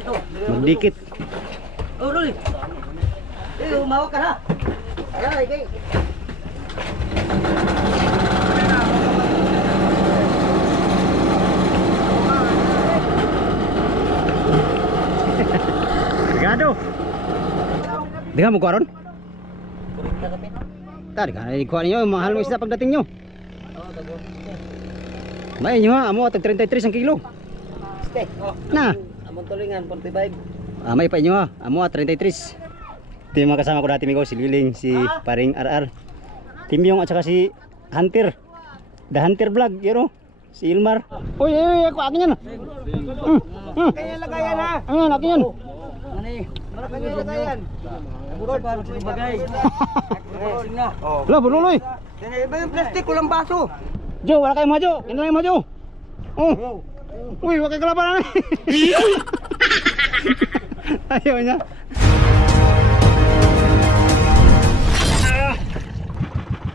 dito. Magdikit. Oh, Rolly. Eh, umawak ka na. Ikay. Ligado. Di ka mo kuwaron? Tari ka, ikuha ninyo, mahal mo isda pagdating nyo. May nyo ha, amo, tag 33 ang kilo. Ste. Oh, Na, among tulingan, 45. ah, may pa inyo ha, amo, 33. Ito yung mga kasama ko dati, Migo, si Liling, si Paring RR. Team yung at saka si Hunter. The Hunter Vlog, yun o. Si Ilmar. Uy, uy, uy, ako, akin yan. Hmm, hmm. Kaya lagayan ha. Ayan, akin yan. Ano eh? Marami kaya lagayan. Burod, parang bagay. Na. Oh. Wala, bunuloy. Iba yung plastic, walang baso. Jo, wala kayong majo. Kino lang yung majo. Oh. Uy, wala kayong kalaban Ayaw niya.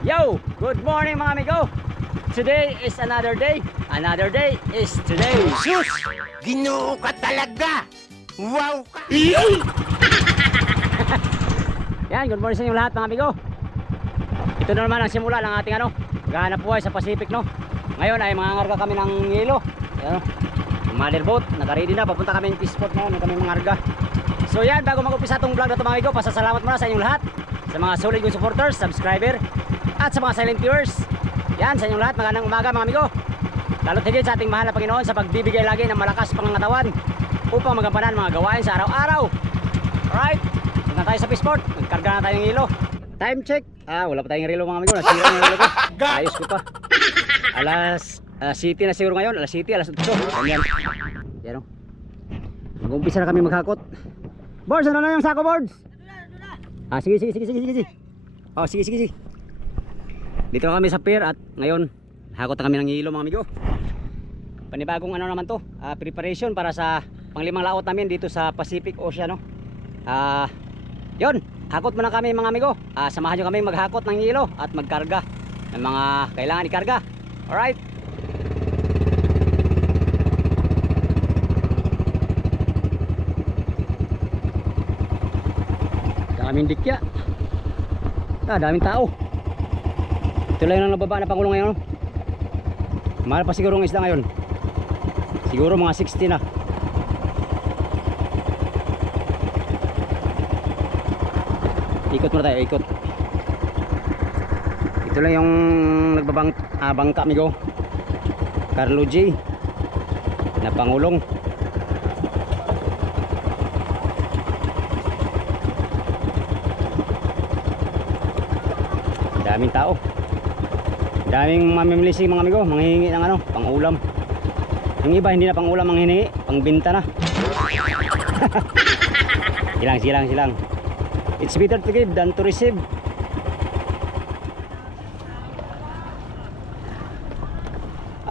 Yo, good morning mga amigo. Today is another day. Another day is today. Sus! Ginoo ka talaga! Wow ka! Yan, good morning sa inyo lahat mga amigo. Ito na naman ang simula ng ating ano, gahanap buhay sa Pacific no. Ngayon ay mangangarga kami ng yelo. Yan, ang mother boat, naka-ready na, papunta kami ng spot ngayon, kami mangarga. So yan, bago mag-umpisa itong vlog na ito mga amigo, pasasalamat muna sa inyong lahat. Sa mga solid kong supporters, subscriber, at sa mga silent viewers. Yan, sa inyong lahat, magandang umaga mga amigo. Lalo't higit sa ating mahal na Panginoon sa pagbibigay lagi ng malakas pangangatawan upang magampanan mga gawain sa araw-araw. Alright, Punta tayo sa Pisport. Nagkarga na tayong hilo. Time check. Ah, wala pa tayong relo mga amigo. Nasira na yung relo ko. Ayos ko pa. Alas uh, city na siguro ngayon. Alas city, alas 8. Ganyan. Yan o. Mag-umpisa na kami maghakot. Boards, ano na yung sako boards? Ah, sige, sige, sige, sige, sige. Oh, sige, sige, sige. Dito kami sa pier at ngayon hakot na kami ng hilo mga amigo. Panibagong ano naman to, ah, preparation para sa panglimang laot namin dito sa Pacific Ocean no. Ah, yon, hakot muna kami mga amigo. Ah, samahan nyo kami maghakot ng hilo at magkarga ng mga kailangan ikarga. Alright. Daming dikya. Ah, daming tao. Ito lang yung nababa na pangulong ngayon. no? Mahal pa siguro ang isda ngayon. Siguro mga 60 na. Ikot muna tayo, ikot. Ito lang yung nagbabang ah, bangka. Carlo J. Na pangulong. Daming tao. Daming mamimilisi mga amigo, manghihingi ng ano, pangulam. Yung iba hindi na pangulam ang hiningi, pangbenta na. silang, silang, silang. It's better to give than to receive.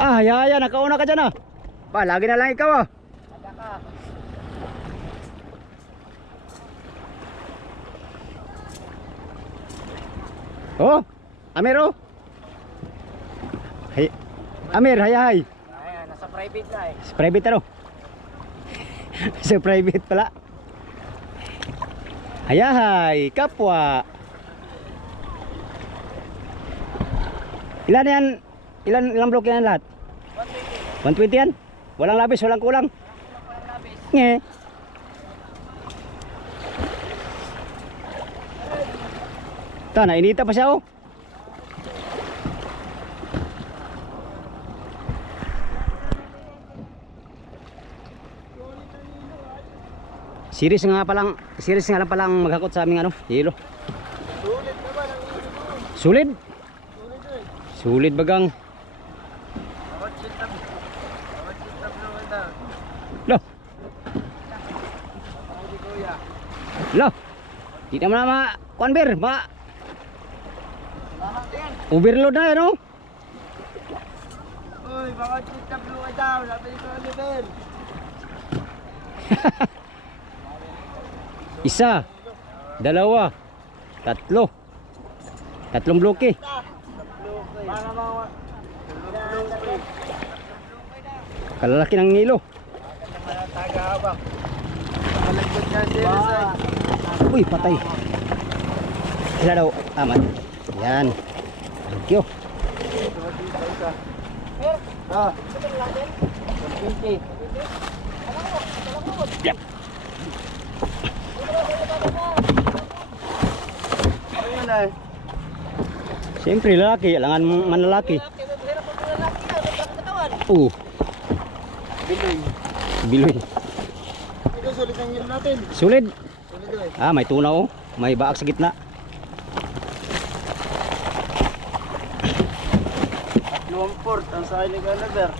Ah, yaya, nakauna ka dyan ah. Pa, lagi na lang ikaw ah. Oh, Amero. Hay, Amir, hayay. Ayan, nasa private na eh. Sa private ano? Sa private pala. Hayahay, kapwa. Ilan yan? Ilan ilang block yan lahat? 120 yan? Walang labis, walang kulang. Nge. Ito, nainita pa siya oh. Series nga palang, series nga lang palang maghakot sa aming ano, hilo. Sulit Sulit bagang. Lo. Lo. Di naman na ma conver, ma. Overload na ano? Uy, baka chita blue ay daw. Sabi ko Ben. Isa, dalawa, tatlo. Tatlong bloke. Kalalaki ng ba? Uy, patay. Sila daw, aman. Yan. Thank you. Ah. Yep. Siyempre, lalaki. Alangan man lalaki. Oo, Biloy. biloy. Ito sulit ang hilo natin. Sulit. Ah, may tunaw. May baak sa gitna. Tatlong port ang sa akin ni Ganaber.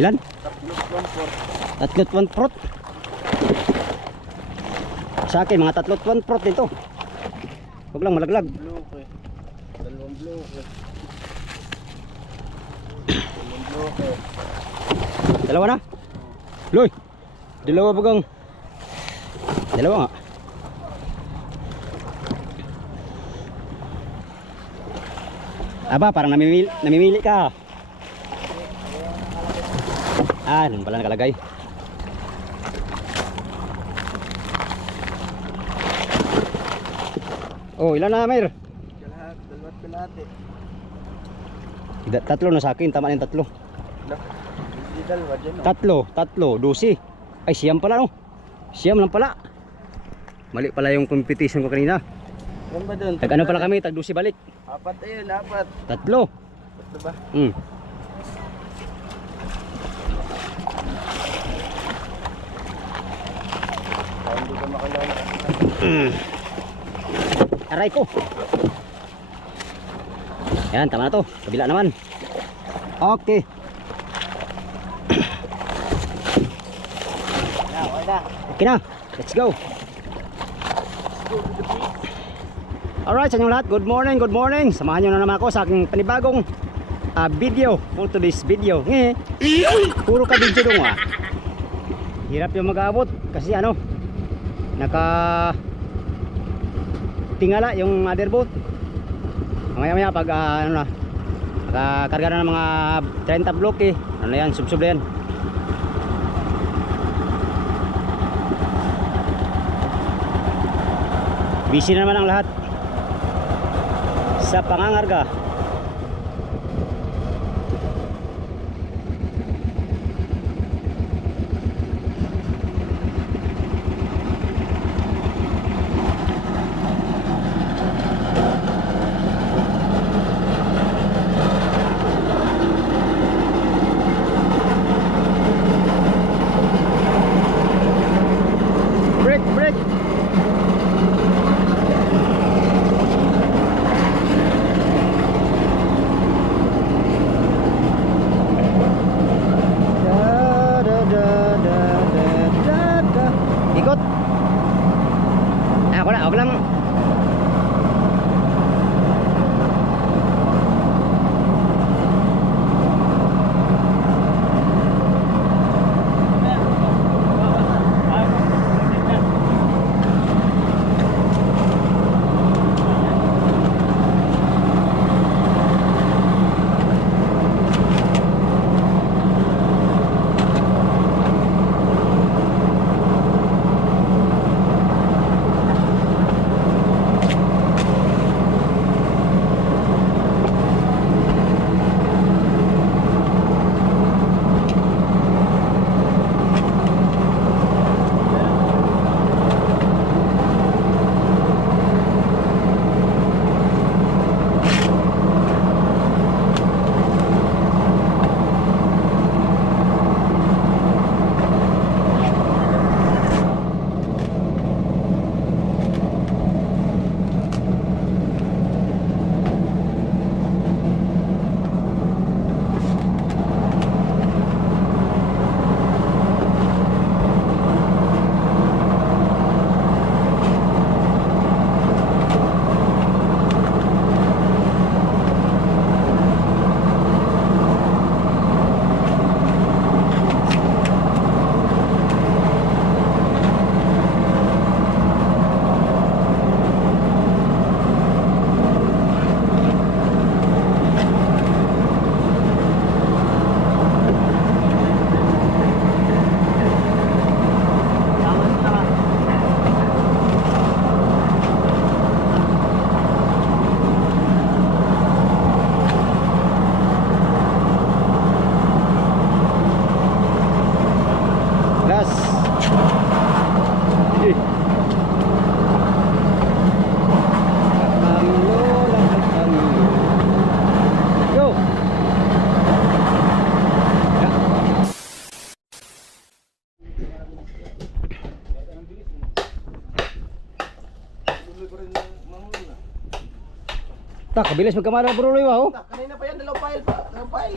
Ilan? Tatlong port. Tatlot one prot. Sa akin, mga tatlot one prot dito. Huwag lang malaglag. Blue eh. Dalawang blue eh. Dalawang blue eh. Dalawa na? Loy! Dalawa bagang. Dalawa nga. Aba, parang namimili, namimili ka. Ah, nun pala nakalagay. Oh, ilan na, Mer? Kalahat, dalawat kalahati. Da- Tatlo na sa akin, tama na yung tatlo. Hindi dalawa dyan oh. Tatlo, tatlo, dosi. Ay, siyam pala no. Siyam lang pala. Mali pala yung competition ko kanina. Yan ba doon? Tag ano pala kami, tag dosi balik. Apat ayun, apat. Tatlo. Tatlo ba? Ah, hindi ko makalala. Aray ko. Yan, tama na to. Kabila naman. Okay. Okay na. Let's go. Alright sa inyong lahat, good morning, good morning. Samahan nyo na naman ako sa aking panibagong ah, video for today's video. Nge, puro ka video dong ah. Hirap yung mag-aabot kasi ano, naka tingala yung other boat. Mamaya maya pag ah, ano na, nakakarga na ng mga 30 block eh. Ano na yan, sub-sub na yan. Busy na naman ang lahat sa pangangarga. Kabilis magkamara bro Roy wow. Kanina pa yan, dalawang file pa. Dalawang file.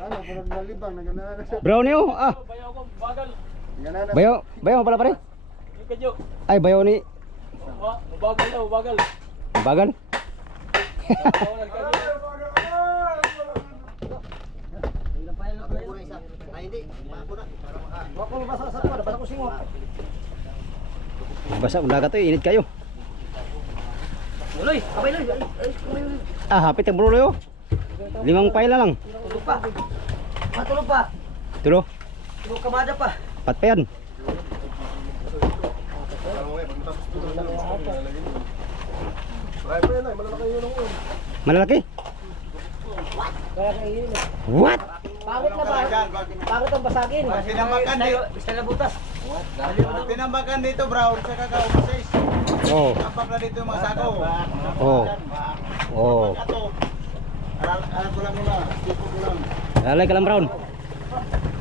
Ano, parang nalibang, naganana siya. Brownie oh. Ah, Naganana. bayo, bayo mo pala pare. Ay, bayo ni Bagal daw, bagal. Bagal. Ay, hindi. Bako na. Bako mo basa sa kuwan. Basa ko singo. Basa unaga to, init kayo. Uloy, kabay loy. Ay, ay, kumay loy. Ah, hapit ang bro Roy oh. Limang paila lang. Tulog pa. Matulog pa. Tulo, Tulog kamada pa. pat pa yan. Malalaki yun. What? Pangit na ba? Pangit ang basagin. Basta- Basta na butas. Tinambakan dito, brown, sa kakao masis. Oh. Tampak na dito yung mga sako. Oh. Oh. Aral ko lang muna. Tipo ko lang. Alalay ka lang brown.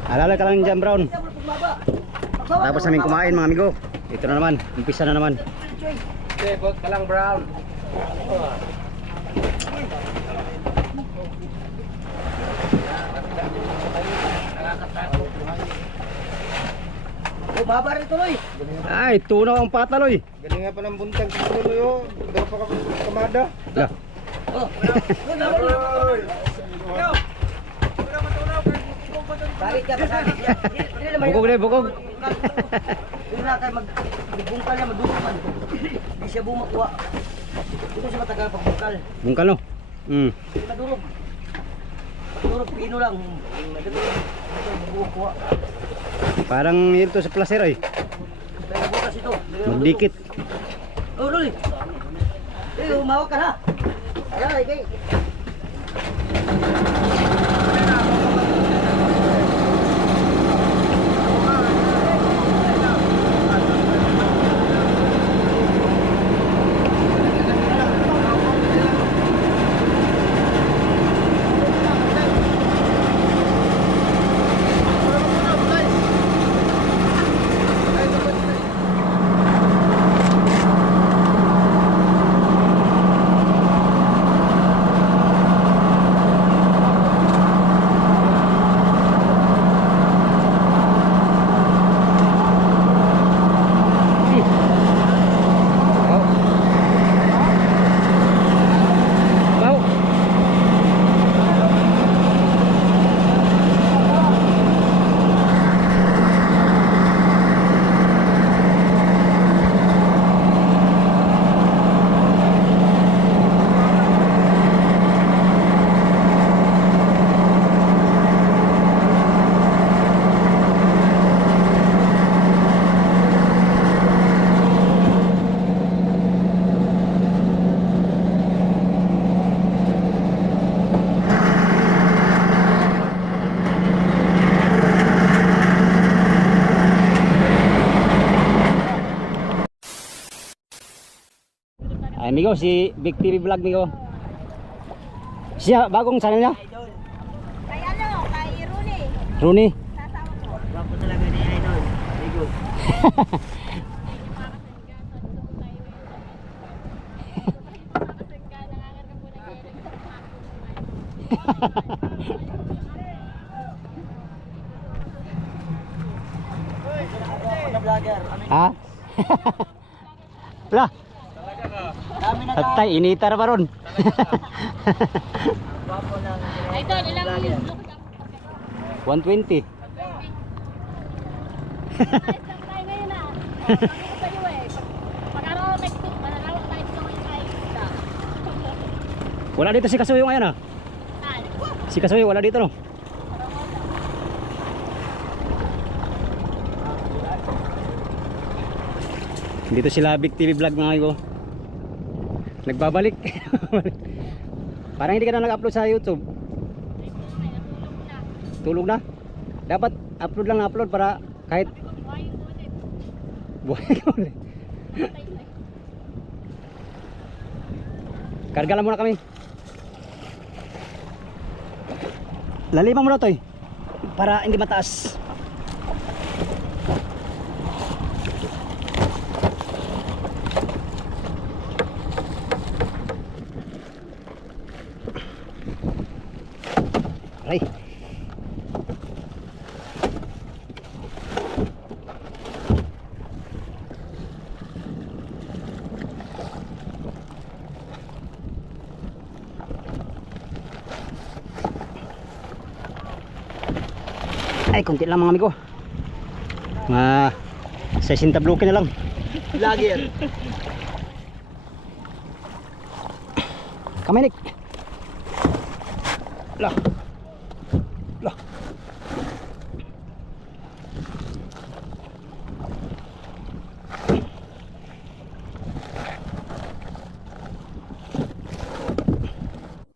Alalay ka lang dyan brown. Tapos namin kumain mga amigo. Ito na naman, umpisa na naman. Okay, bot ka lang brown. Oh, baba rin tuloy. Ay, tunaw ang pataloy. Galing nga pa ng buntag ko tuloy oh. Daw pa ka kamada. Lah, Oh. Bukog na, bukog. Hindi na tayo mag magbungkal na maduman. Hindi siya bumakuha. Dito siya matagal pagbungkal. Bungkal no. Mm. Hindi madurog. Madurog pino lang. Madurog. Ito bubukuha. Parang ito sa placer ay. Magdikit. Oh, Roy. Eh, umawak ka na. Ayan, ay, kay. Wow. Ay, amigo, si Big TV Vlog, amigo. Siya, bagong channel niya? Kay ano, kay Rooney. Rooney. Sasawa ko. Wapo talaga ni Idol. Very good. Vlogger. Wala. Dami na pa ron. Ng Idol, ilang vlogger. 120. Ayos lang tayo ngayon ah. Oh, sabi ko sa'yo eh. Pag-araw next week, manalawak tayo sa mga isda. Wala dito si Kasuyo ngayon ah. Si Kasuyo wala dito no. Dito sila Big TV Vlog mga ko. Nagbabalik. Parang hindi ka na nag-upload sa YouTube. tulog na. Dapat upload lang na upload para kahit Buhay ka ulit. Karga lang muna kami. Laliman mo na to eh. Para hindi mataas. Aray. Ay, konti lang mga amigo. Mga 60 bloke na lang. Lagi yan. Kaminik. Lah. Lah.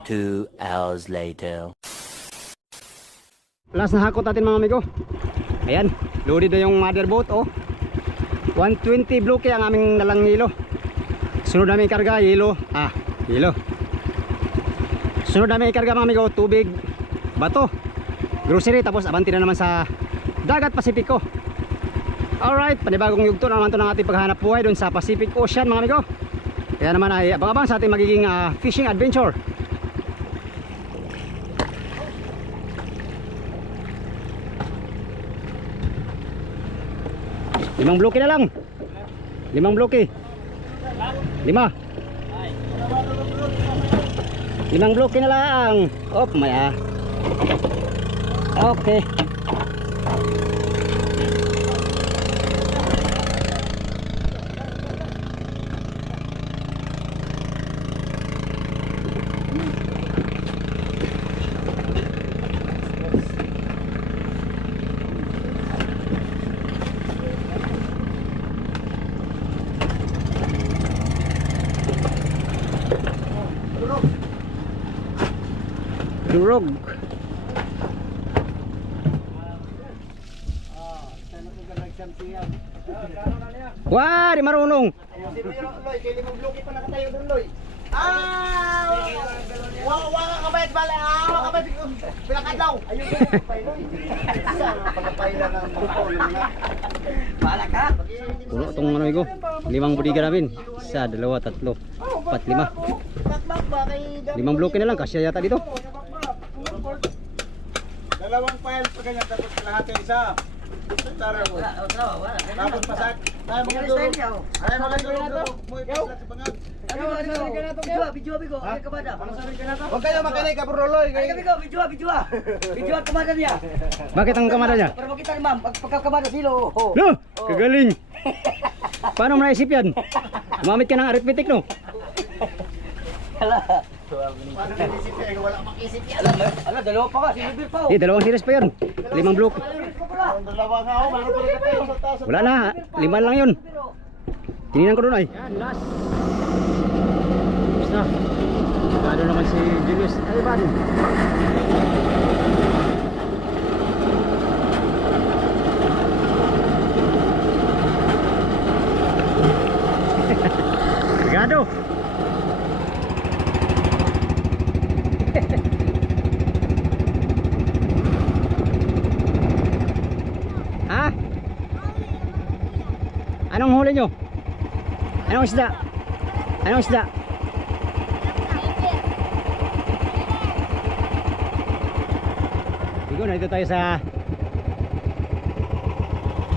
Two hours later. Last na hakot natin mga amigo. Ayan, loaded na yung motherboard oh. 120 bloke ang aming nalang hilo. Sunod namin karga, hilo. Ah, hilo. Sunod namin ikarga mga amigo, tubig, bato, grocery, tapos abanti na naman sa dagat Pasipiko. Alright, panibagong yugto na naman ito ng ating paghanap buhay doon sa Pacific Ocean mga amigo. Kaya naman ay abang-abang sa ating magiging ah, fishing adventure. Limang bloke na lang. Limang bloke. Lima. Limang bloke na lang. Op, maya. Okay. Durog. Wah, di marunong. Ah! Wala wala ka bayad bala. Ah, wala ka bayad. Pinakadlaw. Ayun. Pagkapaila ng mga Bala ka. Puno itong ano ko. Limang budiga namin. Isa, dalawa, tatlo, empat, lima. Kay Limang bloke na lang. Kasya yata dito. Dalawang file pa ganyan tapos lahat yung isa. Tara mo. Wala, wala, wala. Tapos pasag. Tayo mga oh. Ay mga dulo. Muy pasag sa bangag. Ano? Video, video, video. Ay, kabada. Huwag kayo makinig ka Broloy. Ay, video, video. Video at kamada niya. Bakit ang kamada niya? Para makita ni ma'am, pag pagkakamada silo. Oh. No, kagaling. Paano mo naisip yan? Gumamit ka ng arithmetic no? Hala. Paano naisip eh, wala makisip yan. Ala, ala, dalawa pa ka, silver pa. Eh, dalawang series pa yun. Limang. Ang dalawa nga ako, meron pa rin kayo sa taas. Wala na, lima lang yun. Pero, Tininan ko doon ay. Yan, last. Tapos na. Ano naman si Julius Ivan. Gado. ha? Nyo? Anong isda? Anong isda? Digo, nandito tayo sa...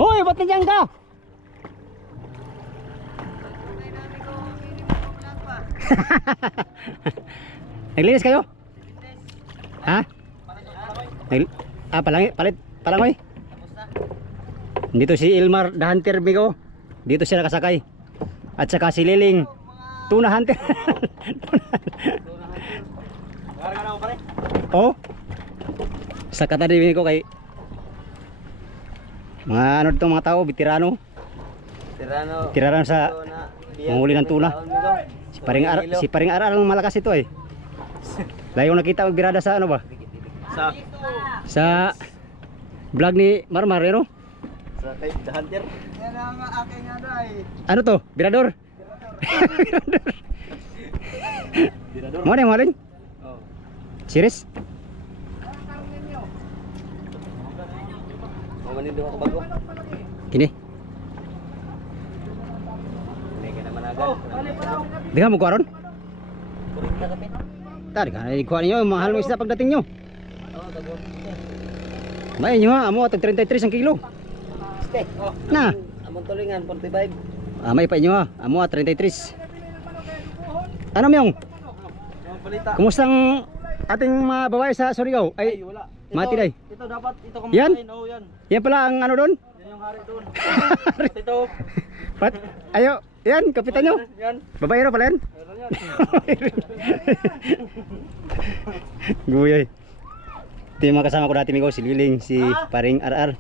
Hoy, ba't nandiyan ka? Naglinis kayo? Ha? Nagli- ah, palangi, palit, palangoy? Dito si Ilmar the Hunter Migo. Dito siya nakasakay. At saka si Liling Tuna Hunter. oh. Sa katadibin ko kay mga ano dito mga tao, veterano. Tirano. Veterano sa manghuli ng tuna. Si paring ar si paring aral ang malakas ito eh. Layo nakita magbirada sa ano ba? Sa, Sa vlog ni Marmar, ano? sa kay The Hunter. Yan ang aking ano ay. Ano to? Birador? Birador. Mo na yung maling? Oh. Series? Mamanin doon ako bago. Kini. Di ka mo kapit. Tadi ka ikuha ninyo, mahal mo isda pagdating nyo. Tago. May nyo ha, amo tag 33 ang kilo. Oh. Na, Among tulingan, 45. ah, may pa inyo ha, amo 33. Ano myong? Ang palita. Kumusta ang ating mga babae sa Surigao? Ay, Ay, wala. Mati day. Ito dapat, ito Yan? kumakain. Oo, yan. yan pala ang ano doon? Yan yung hari doon. ito. Pat, ayo, yan, kapitan nyo. Yan. Babaero pala yan. Yan. Guyoy. Ito yung mga kasama ko dati Migo, si Liling, si Paring RR.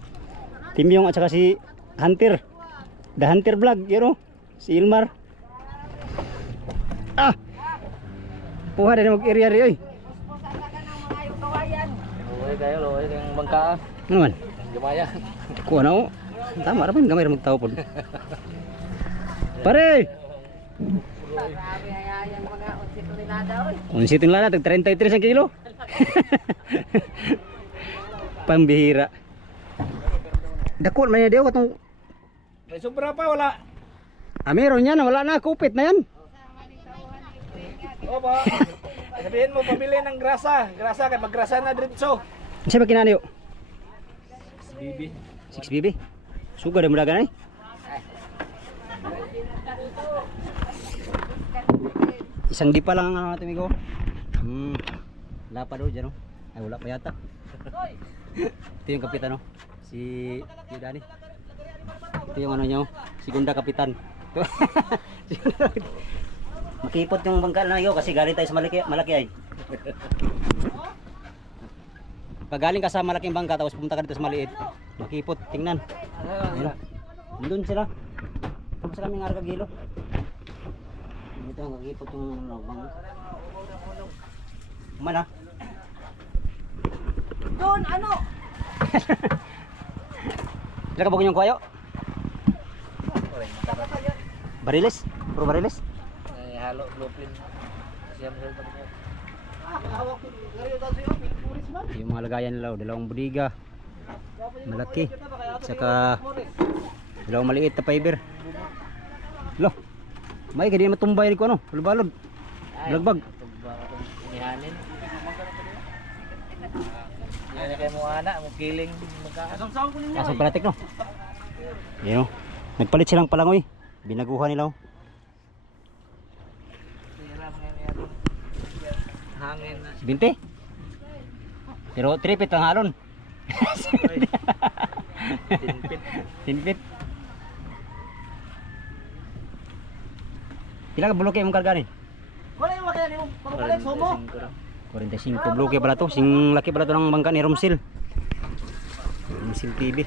Team yung at saka si Hunter. The Hunter Vlog, yun o. Si Ilmar. Ah! Puha na mag-area rin oy. Luway kayo, luway kayong bangka. Ano man? Gamaya. Kuha na o. Tama raman, gamay ra magtao po. Pare! Unsi ito lang tag 33 ang kilo. Pambihira. Dako man yan diyo katong May sobra pa, wala. Ah, meron yan, wala na, kupit na yan. O ba? Sabihin mo, pabili ng grasa. Grasa, kay maggrasa na diretso. Siya ba kinaniyo? Bibi. 6 BB. Suga na muraga na eh. Isang di pa lang ang ano natin, Migo. Hmm. Wala pa daw dyan, no? Ay, wala pa yata. Ito yung kapitan, no? Si si Dani. Ito yung ano nyo, segunda kapitan. Makipot yung bangka na yun kasi galing tayo sa malaki, malaki ay. Pag galing ka sa malaking bangka tapos pumunta ka dito sa maliit, makipot, tingnan. Ayun. Nandun sila. Tapos kami nga gilo. Dito ang kakipot yung ano, bangka. Mana? Doon, ano? Ka yung kwayo? Bariles? Puro bariles? Ay, halo, blueprint. Siyam sa ito. Yung mga lagayan nila, oh, dalawang budiga. Malaki. Saka dalawang maliit na fiber. Lo. May kadi matumbay ko ano, balbalod. Ka itong inihanin. Yan na kayo mo anak, mo kiling ninyo. Asang palatik no. Yan oh. Nagpalit silang palangoy. Binaguhan nila oh. Hangin na. 20. Pero tripit ang halon. Tinpit. Tinpit. Pila ka bloke imong karga ni? Wala yung makaya ni mo. Pagpalit, sumo. 45 bloke pala to. Sing laki pala to ng bangka ni Romsil. Romsil TV.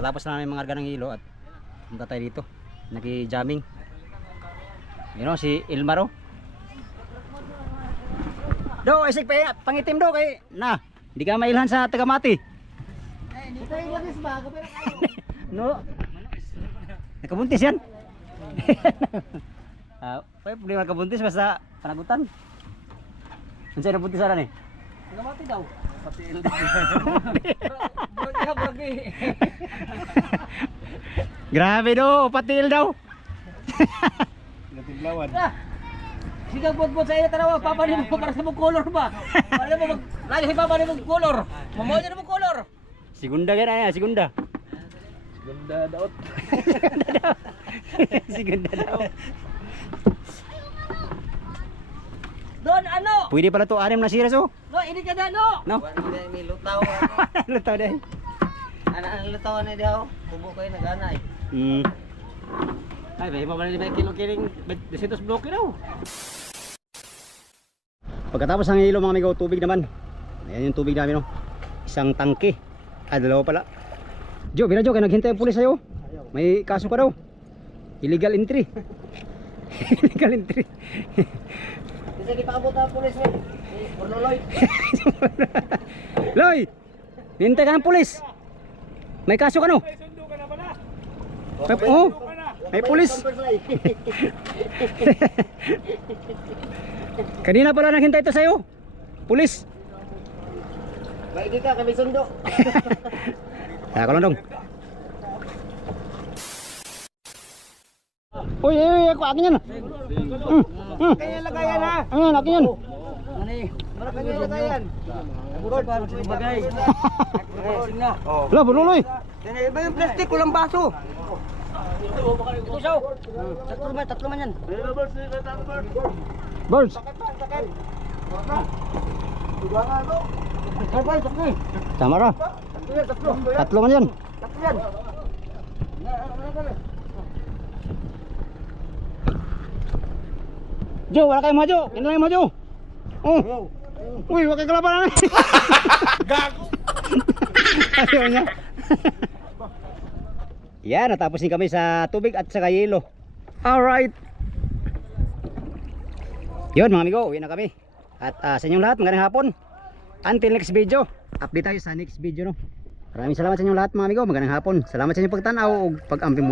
Tatapos na namin mga karga ng hilo at punta tayo dito. Naki-jamming. O, si Ilmaro. Do, isig pa pangitim do kay na. Hindi ka mailhan sa tagamati. Ito yung labis ba? Kapira kayo. No. Nakabuntis yan. Ah, uh, problema kabuntis basta panagutan. Ano sa'yo nabuntis sana ni? Nagamati daw. Pati. Bragi, bragi. Grabe do, patil daw. Natiblawan. Ah! Sigang bot-bot sa iyo tanawa, papa ni mo para sa mong color ba? Para mo mag lagi si papa ni mong color. Mamaw niya na mong color. Segunda ka na, segunda. Ganda daot. segunda daw. Doon ano? Pwede pala to anim na siras oh. No, ini ka na no. No. Wala mo may lutaw. Lutaw dahil. Ana ang lutaw na daw. Kubo kayo nagana eh. Hmm. Ay, may mabalik na kilo kiling 200 bloke daw. Pagkatapos ng hilo mga amigo, tubig naman. Ayan yung tubig namin, no. Isang tangke. Ah, dalawa pala. Jo, bina Jo, kaya naghintay ang pulis sa'yo. May kaso ka daw. Illegal entry. Illegal entry. Kasi Sige, paabot ang pulis eh. Eh, Pornoloy. Loy! Hintay ka ng pulis. May kaso ka no? May sundo ka na pala. May, oh, may pulis. Kanina pala naghintay ito sa'yo. Pulis. Maigi ka, kami sundo. Kaya ko lang dong. Uy, uy, uy, ako, akin yan. Mm, mm. Kaya lagayan ha. Ayan, akin yan. Ano eh? Malaki kaya lagayan. Sa bagay. Wala, bunuloy. Yan, iba yung plastic, walang baso. Ito siya. oh. Tatlo man, tatlo man yan. Birds. Eh. Tama ra. Tatlo man yan. Tatlo yan. Jo, wala kayong majo. Kino lang yung majo. Oh. Uy, wala kayong kalaban. Gago. Ayaw niya. Yan, natapos din kami sa tubig at sa yelo. Alright. Yun mga amigo, uwi na kami. At ah, sa inyong lahat, magandang hapon. Until next video. Update tayo sa next video. No? Maraming salamat sa inyong lahat mga amigo. Magandang hapon. Salamat sa inyong pagtanaw o pag-amping.